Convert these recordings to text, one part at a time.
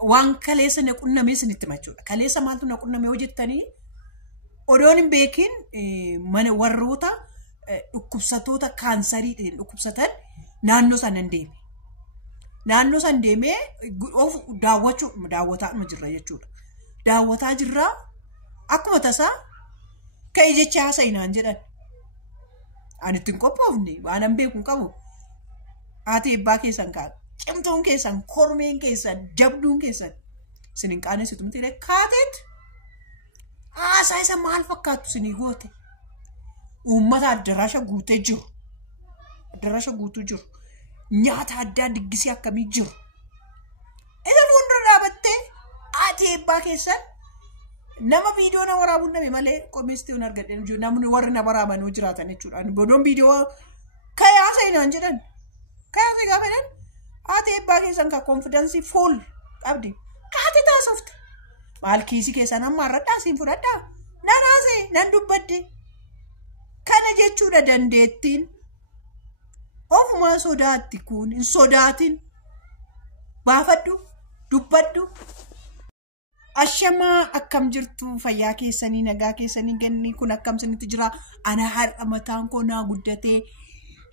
waan kaleessa na qunnamee isinitti machuudha. Kaleessa maaltu na qunnamee hojjettanii odoon hin beekin mana warroota dhukkubsatoota kaansariidhaan dhukkubsatan naannoo sana deeme. Naannoo sana deemee of daawwataa jirra jechuudha. Daawwataa jirra akkuma tasaa ka'ee jecha haasa'inaan jedhan. Ani ittiin qophoofne waan an beekun qabu. Haati eebbaa keessan kaan cimtuun keessan kormeen keessan jabduun keessan sinin qaanessitu miti kaateet haasaa isa maal fakkaatu sinii goote uummata addaraasha guutee jiru. Addaraasha guutuu jiru. Nyaata addaa diggisii akkamii jiru. Isa fuuldura dhaabattee haati eebbaa keessan nama viidiyoo na waraabuun name malee qomeestii hin argadheen jiru. Namni warri na waraabanuu jiraatan jechuudha. Bodoon viidiyoo ka'ee haasa'inaan jedhan. Kaya gaafa jedhan haati eebbaa keessan ka confidence full qabdi. Kaati taasofte. Maal kiisii keessan amma har'adhaa siin fudhadhaa. Nan haasa'e nan dubbadde. Kana jechuudha dandeettiin. Ofuma sodaatti kun hin sodaatin. Baafadhu dubbadhu. Ashamaa akkam jirtu fayyaa keessanii nagaa keessanii ganni kun akkam sinitti jira. Ana har'a mataan koo naa guddatee.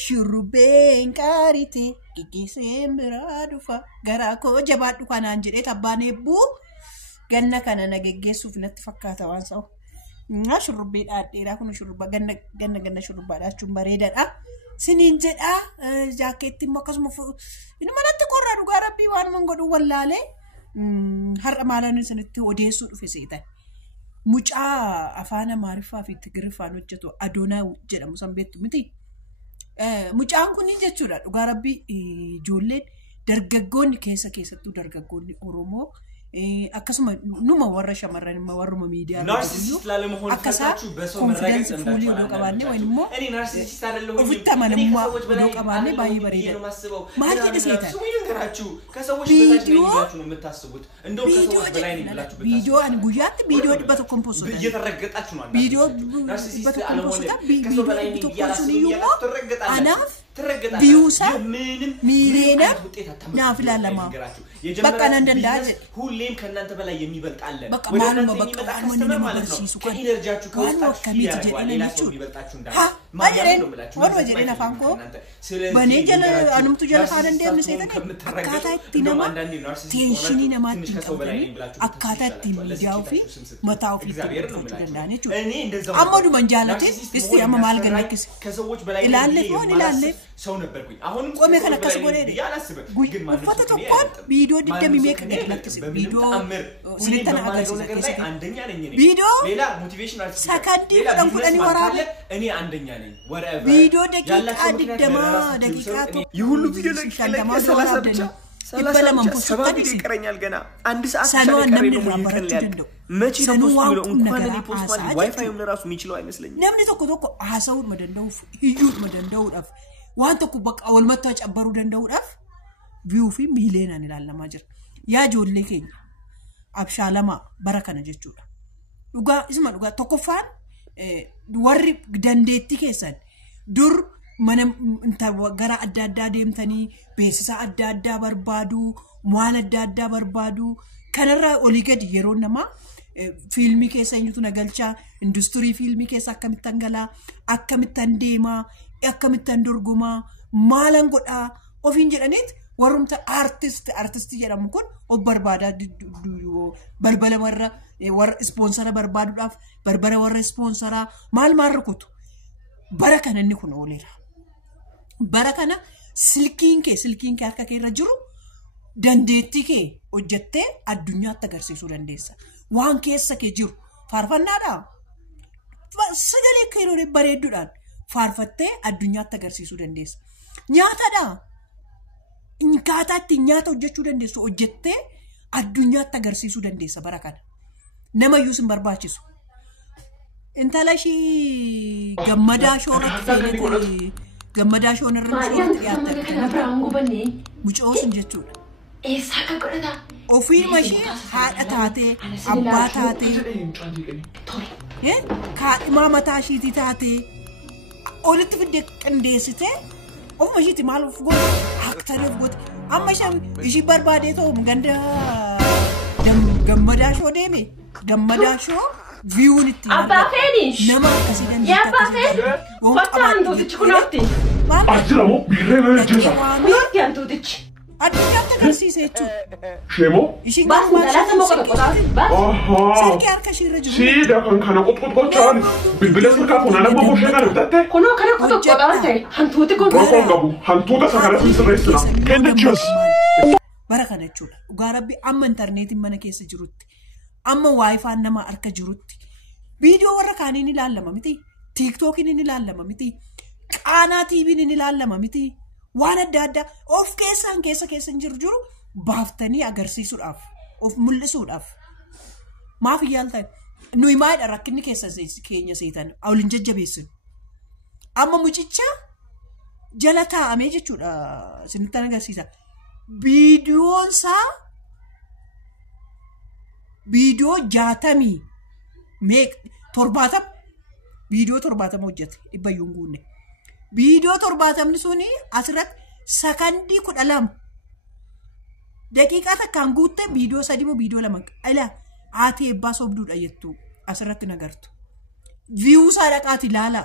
Shurrubbeen qaarite gigiseen biraa dhufa garaa koo jabaadhu kanaan jedhee tabbaan eebbuu ganna kana na geggeessuuf natti fakkaata waan sa'u. Shurrubbee dhaadheeraa kun shurrubbaa ganna shurrubbaa dhaachuun bareedaadha. Siniin jedhaa jaakeettiin akkasuma inni manatti qorraa dhugaa rabbii waan mangodhuu wallaalee har'a maalaan isinitti odeessuu dhufe seetan. Mucaa afaan Amaariffaa fi Tigiriffaan hojjetu Adoonaa jedhamu san beektu miti. Mucaan kun jechuudha dhugaa rabbii ijoolleen dargaggoonni keessattuu dargaggoonni Oromoo akkasuma numa warra shamarran warruma miidiyaa akkasaa konfidensi fuulii yoo qabaanne waan immoo ofitti amanamummaa yoo qabaanne baay'ee bareeda. Maal jedhe seetan? Viidiyoo ani guyyaatti viidiyoo 100 kompoosota. Viidiyoo 100 kompoosota viidiyoo 100 suniyyuu immoo anaaf biyuusaa miileena naaf ilaalamaa. Bakka nan danda'a jedhe. ሁሌም ከናንተ በላይ የሚበልጥ አለ ወደናንተ የሚመጣ ማለት ነው ከኢነርጂያችሁ ከውስጣችሁ ያለው የሚበልጣችሁ እንዳለ ማየን ነው ብላችሁ ወደ ወጀና ፋንኮ በኔ ጀለ አንምቱ ጀለ ካለ እንደም ሰይተን አካታቲ ነማ ቴንሽኒ ነማ ትንቀበለኝ አካታቲ ሚዲያው ፊ መታው ፊ ተደንዳነቹ እኔ እንደዛው አሞዱ መንጃለቴ እስቲ አመማል ገነክስ ከሰዎች በላይ ይላል ሰው ነበርኩኝ አሁንም ቆሜ ከነከስ ጎኔ ያላስበ ግን ማንተ ተቆን ቪዲዮ ድደም የሚመክ ገለክስ ቪዲዮ ስለተና አገር አንደኛ ነኝ እኔ ቪዲዮ ሌላ ሞቲቬሽናል ሰከንዲ ፈንፈደኒ ወራብ እኔ አንደኛ ነኝ whatever ቪዲዮ ደቂቃ ድደማ ደቂቃ ይሁሉ ቪዲዮ ለቀለቀ 30 ብቻ 37 ይቀረኛል ገና አንድ ሰዓት ሳይቀረኝ ነው የሚከንል መቼ ነው ፖስት ብሎ እንኳን እኔ ፖስት ማለት ዋይፋይም ለራሱ የሚችለው አይመስለኝም ነምኒ ተኮ አሳው መደንደው ይዩት መደንደው ዳፍ ዋን ተኮ በቃ ወልመታ ጨበሩ ደንደው ዳፍ ቪው ፊ ሚሊዮናን ይላል ማጅር ያ ጆሌ ኬኛ አብሻለማ በረከነ ጀቹዳ ዱጋ እስማ ዱጋ ተኮፋን warri dandeetti keessan dur mana gara adda addaa deemtanii beeksisa adda addaa barbaadu waan adda addaa barbaadu kanarraa olii gadi yeroo nama fiilmii keessa eenyutu nagalchaa industirii fiilmii keessa akkamittan galaa akkamittan deemaa akkamittan dorgomaa maalan godhaa ofiin jedhaniit warrumta artist jedhamu kun of barbaadaa balbala warra sponsora barbaaduudhaaf barbara warra sponsora maal rukutu bara kana inni kun ooleera bara kana silkiin kee harka kee irra jiru dandeettii kee hojjettee addunyaatti agarsiisuu dandeessa waan keessa kee jiru faarfannaadha sagalee kee bareedduudhaan faarfattee addunyaatti agarsiisuu dandeessa nyaatadha inkaataatti nyaata hojjechuu dandeessu hojjettee addunyaatti agarsiisuu dandeessa bara kana nama yuusin barbaachisu intala shi gammadaa shooratti feelete gammadaa shoonarra dhiyaate mucoosin jechuudha eessa godhata ofii mashi haadha taatee abbaa taatee kaadhimaa mataa ishiitii taatee olitti fidde qindeessitee of mashiti maal of goota aktareef goota amma shan ishi barbaadee ta'u ganda Gammadashoo deeme gammadashoo viewun itti Abba finish nama akkasii danda'e ya abba finish fataan tuutichi kunooti Asiramo birree na jecha. kunooti antuutichi addunyyaatti agarsiise jechuudha. Shemo? Ishiin baas dalaata moo kana qotaati baas Aha. sarki harka ishiirra jiru. Siida kan kana qotqotqochaan bilbila sirkaa kun nama boshee kana bitatte. kunoo kana qotaati hantuuti kun Rakkoon qabu hantuuta sagala sun sirreessina. Kennichas. Bara kana jechuudha. Dhugaa rabbi amma intarneetiin mana keessa jirutti amma waayifaan nama harka jirutti viidiyoo warra kaaniin ilaalama miti tiiktookiin ni ilaalama miti qaanaa tiiviin ni ilaalama miti waan adda addaa of keessaan keessa jiru baaftanii agarsiisuudhaaf of mul'isuudhaaf maaf yaaltan nuyi maayidha rakkinni keessa keenya seetan awliin jajjabeessin amma mucicha jala taa'amee jechuudha sinittan agarsiisa viidiyoon isaa viidiyoo 60 viidiyoo 70 hojjete dhibbayyuun guunne viidiyoo 70 suni asirratti sakandii 12 daqiiqaa takkaan guutte viidiyoo 3 moo viidiyoo 2 ila haati eebbaa sobduudha jettu asirratti nagartu viyuu isaa dhaqaati ilaala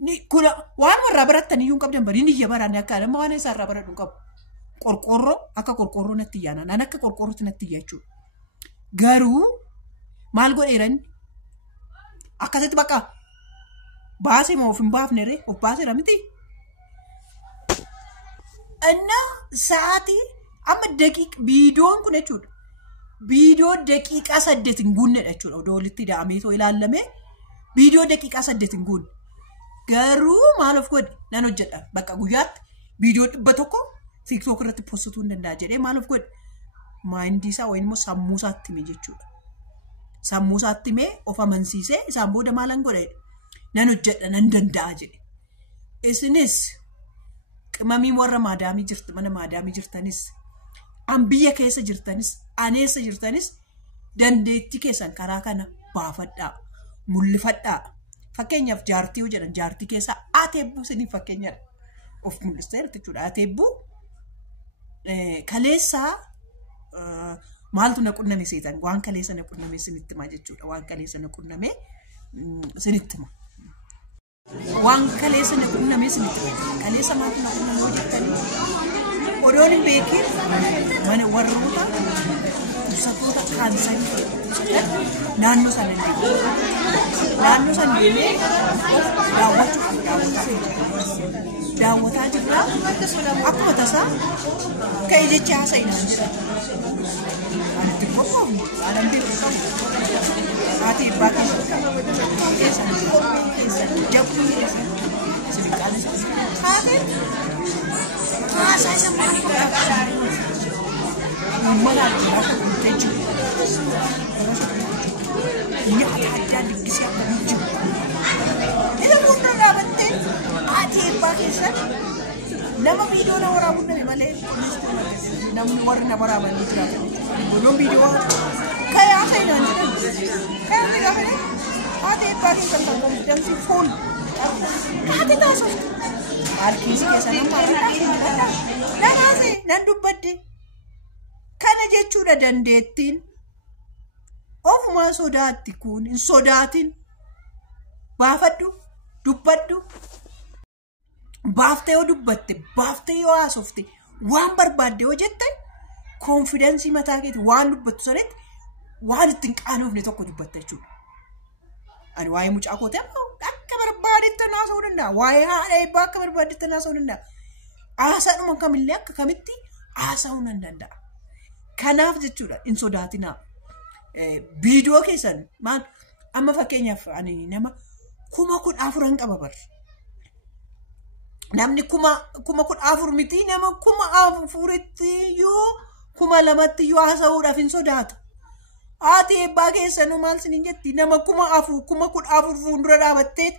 ni kula waan warra barattanii yuun qabdan bari ni yabaraan akka nama waan isaa irraa baradhu qabu qorqorroo akka qorqorroo natti yaana naan akka qorqorrootti natti yaachuu garuu maal godheeran akkasitti bakka baasee moo of hin baafne ree of baaseera miti anna sa'aatii amma daqiiqa viidiyoon kun jechuudha viidiyoo daqiiqaa 8 hin guunnedha jechuudha odoo walitti da'ameetoo ilaalame viidiyoo daqiiqaa 8 hin guunne garuu maal of godhe nan hojjedha bakka guyyaatti viidiyoo 100 TikTok irratti postituu hin danda'a jedhee maal of godhe maayindii isaa wayin immoo sammuu isaatti hime jechuudha. Sammuu isaatti hime of amansiisee isaan booda maalan godhe nan hojjedha nan danda'a jedhe. Isinis qimamii warra maadaamii jirtu mana maadaamii jirtanis an biyya keessa jirtanis aneessa jirtanis dandeettii keessan karaa kana baafadhaa mul'ifadhaa. Fakkeenyaaf jaartii yoo jedhan jaartii keessaa ateebbuu siniif fakkeenyaadha. Of mul'isteera jechuudha ateebbuu kaleessaa maaltu na qunname seetan waan kaleessa na qunname sinitti ma jechuudha waan kaleessa na qunname sinitti ma waan kaleessa na qunname sinitti kaleessa maaltu na qunname jettanii odoon hin beekin mana warroota ibsatoota kaansarii naannoo sana deemee daawwataa jirra akkuma tasaa ka'ee jecha haasa'inaan jedha anatti qofaafne aanan beekamu haati eebbaa keessan jabbii keessan siliqaan isaa haati haasaa isa maal godhaa uummanaa jiraatu kuntee jiru nyaata addaa diggisii akkamii jiru ila fuuldura dhaabattee haati eebbaa keessan nama viidiyoo na waraabuun name malee namni warri na waraabanii jiraatan godhoon viidiyoo kayaa seenaan jedhan kayaa fi gaafa haati eebbaa keessan kan kompiitansi foon haati taasiftu harkiisi keessan nanaase nan dubbadde kana jechuudha dandeettiin ofumaa sodaatti kun hin sodaatin baafadhu dubbadhu baaftee yoo dubbatte baaftee yoo haasofte waan barbaadde yoo jette konfidensii mataa keetti waan dubbattu sanatti waan ittiin qaanoofne tokko dubbatta jechuudha. Ani waa'ee mucaa kootee akka barbaadetti haasa'uu danda'a. Waa'ee haadha eebbaa akka barbaadetti haasa'uu danda'a. Haasaadhuma kamillee akka kamitti haasa'uu nan danda'a. Kanaaf jechuudha hin sodaatinaa. Viidiyoo keessan maal amma fakkeenyaaf ani nama 14,000 qaba bar. Namni 14,000 miti nama 4,000 yoo 2,000 yoo haasa'uudhaaf hin sodaata. Haati eebbaa keessanuu maal sinin jetti nama 10,000 fuuldura dhaabattee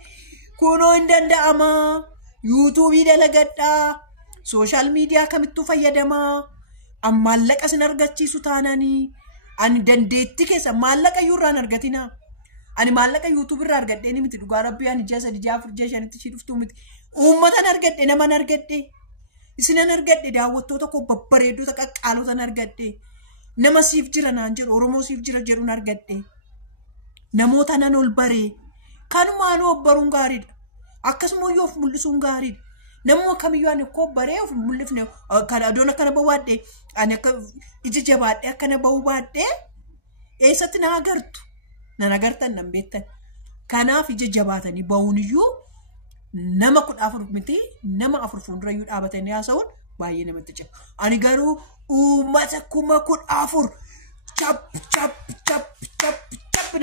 kunoo hin danda'ama. yuutuubii dalagadhaa sooshaal miidiyaa kamittuu fayyadamaa an maallaqa sin argachiisu taananii ani dandeetti keessa maallaqa yuurraan argatina ani maallaqa yuutuub irraa argadhee ni miti dhugaa rabbii ani jasa dijaa furjaa shanitti ishii dhuftuu miti uummatan argadhe naman argadhe isinan argadhe daawwattoota koo babbareeddota qaqqaalotan argadhe nama siif jira naan jedhu Oromoo siif jira jedhuun argadhe namoota nan ol baree kanumaanuu obbaruun gaariidha akkasuma yoo of mul'isuun gaariidha namni kamiyyuu ani ko baree of mul'ifne kana adoon akkana bawaadhe ani akka ija jabaadhe akkana bawaadhe eessatti na agartu nan agartan nan beektan kanaaf ija jabaatanii ba'uuniyyuu nama 14 miti nama 4 fuuldurayyuu dhaabatanii haasa'uun baay'ee namatti cima ani garuu uummata 14 chap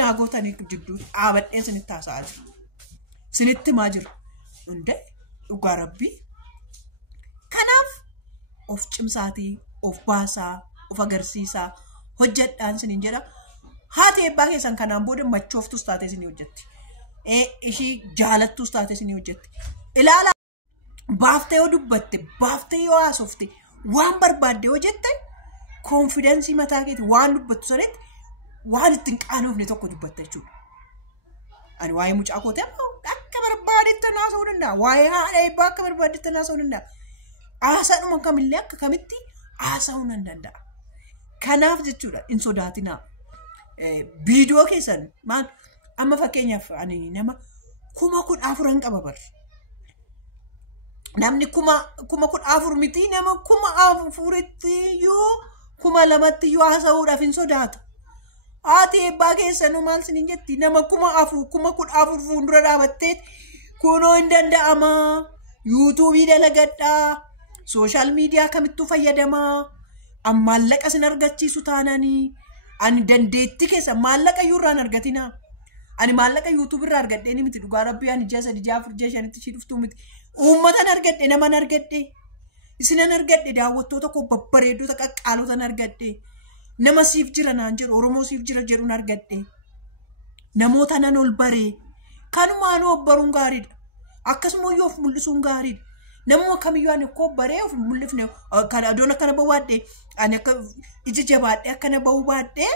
naa gootanii jidduu dhaabadhee sinitti haasa'aa jiru sinitti maa jiru hundee dhugaa rabbii kanaaf of cimsaatii of baasaa of agarsiisaa hojjedhaan sinin jedha haati eebbaa keessan kanaan booda machooftus taatee sinii hojjetti ishii jaalattus taatee sinii hojjetti ilaala baaftee yoo dubbatte baaftee yoo haasofte waan barbaadde yoo jette konfidensii mataa keetii waan dubbattu sanitti waan ittiin qaanoofne tokko dubbatta jechuudha ani waa'ee mucaa kootee akka barbaadetti haasa'uu danda'a waa'ee haadha eebbaa akka barbaadetti haasa'uu danda'a haasaadhuma kamillee akka kamitti haasa'uu nan danda'a kanaaf jechuudha hin sodaatinaa viidiyoo keessan maal amma fakkeenyaaf ani nama 14,000 qaba bar namni 14,000 miti nama 4,000 yoo 2,000 yoo haasa'uudhaaf hin sodaatu haati eebbaa keessanuu maal sinin jetti nama 4,000 fuuldura dhaabattee kunoo hin danda'ama yuutuubii dalagadhaa sooshaal miidiyaa kamittuu fayyadamaa maallaqa sin argachiisu taananii ani dandeetti keessa maallaqa yuurraan argatina ani maallaqa yuutuub irraa argadhee ni miti dhugaa rabbii ani 6-4-5 ishii dhuftuu miti uummatan argadhe naman argadhe isinan argadhe daawwattoota koo babbareeddota qaqqaalotan argadhe nama siif jira naan jedhu Oromoo siif jira jedhuun argadhe namoota nan ol baree kanumaanuu obbaruun gaariidha akkasuma yoo of mul'isuun gaariidha namni kamiyyuu ani ko baree of mul'ifne kana adoon akkana bawaadhe ani akka ija jabaadhe akkana bawaadhe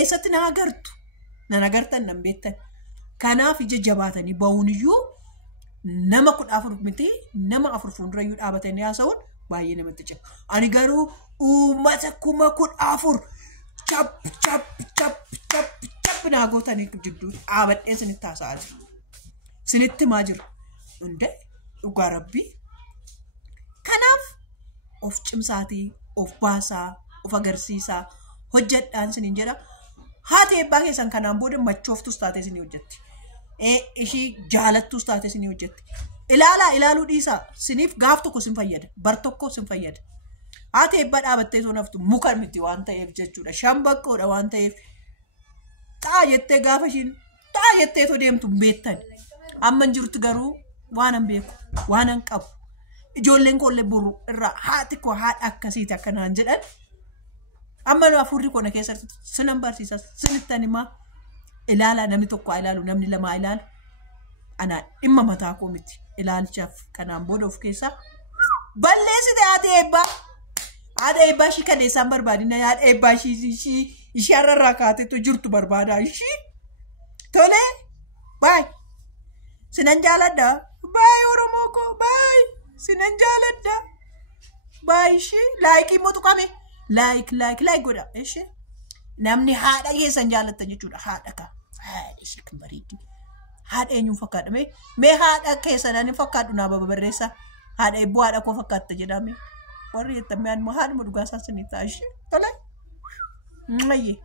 eessatti na agartu nan agartan nan beektan kanaaf ija jabaatanii ba'uuniyyuu nama 14 miti nama 4 fuuldurayyuu dhaabatanii haasa'uun baay'ee namatti cima ani garuu uummata 14,000 chap naa gootanii jidduu dhaabadhee sinitti haasa'aa jiru sinitti maa jiru hundee dhugaa rabbii kanaaf of cimsaatii of baasaa of agarsiisaa hojjedhaan sinin jedha haati eebbaa keessan kanaan booda machooftus taatee sinii hojjetti ishii jaalattus taatee sinii hojjetti ilaaluu dhiisaa siniif gaaf tokko sin fayyada bar tokko sin fayyada haati eebbaa dhaabattee soo naftu muka miti waan ta'eef jechuudha shambaqqoodha waan ta'eef xaa jettee gaafa ishiin xaa jettee too deemtu beektan amma hin jirtu garuu waan an beeku waan an qabu ijoolleen koollee buru irraa haati koo haadha akkasiiti akkanaan jedhan amma afurri koo na keessatti sinan barsiisa sinittan himaa ilaalaa namni tokko ilaalu namni lama ilaalu ana dhimma mataa koo miti ilaalchaaf kanaan booda of keessaa balleessite haati eebbaa ishii kadeessaan barbaadina haadha eebbaa ishii har'arraa kaateetu jirtu barbaadaa ishii tolee baay sinan jaaladha baay Oromoo koo baay sinan jaaladha baay ishii laayikii mootu qame laayik godha ishee namni haadha keessan jaalatta jechuudha haadha ka haadha ishee kan bareeddi haadha eenyuun fakkaadha mee haadha keessan ani fakkaadhu naa barreessa haadha eebboo haadha koo fakkaatta jedhame warri jettamee anuma haadhuma dhugaasaa sinii ta'a ishee tolee mayyee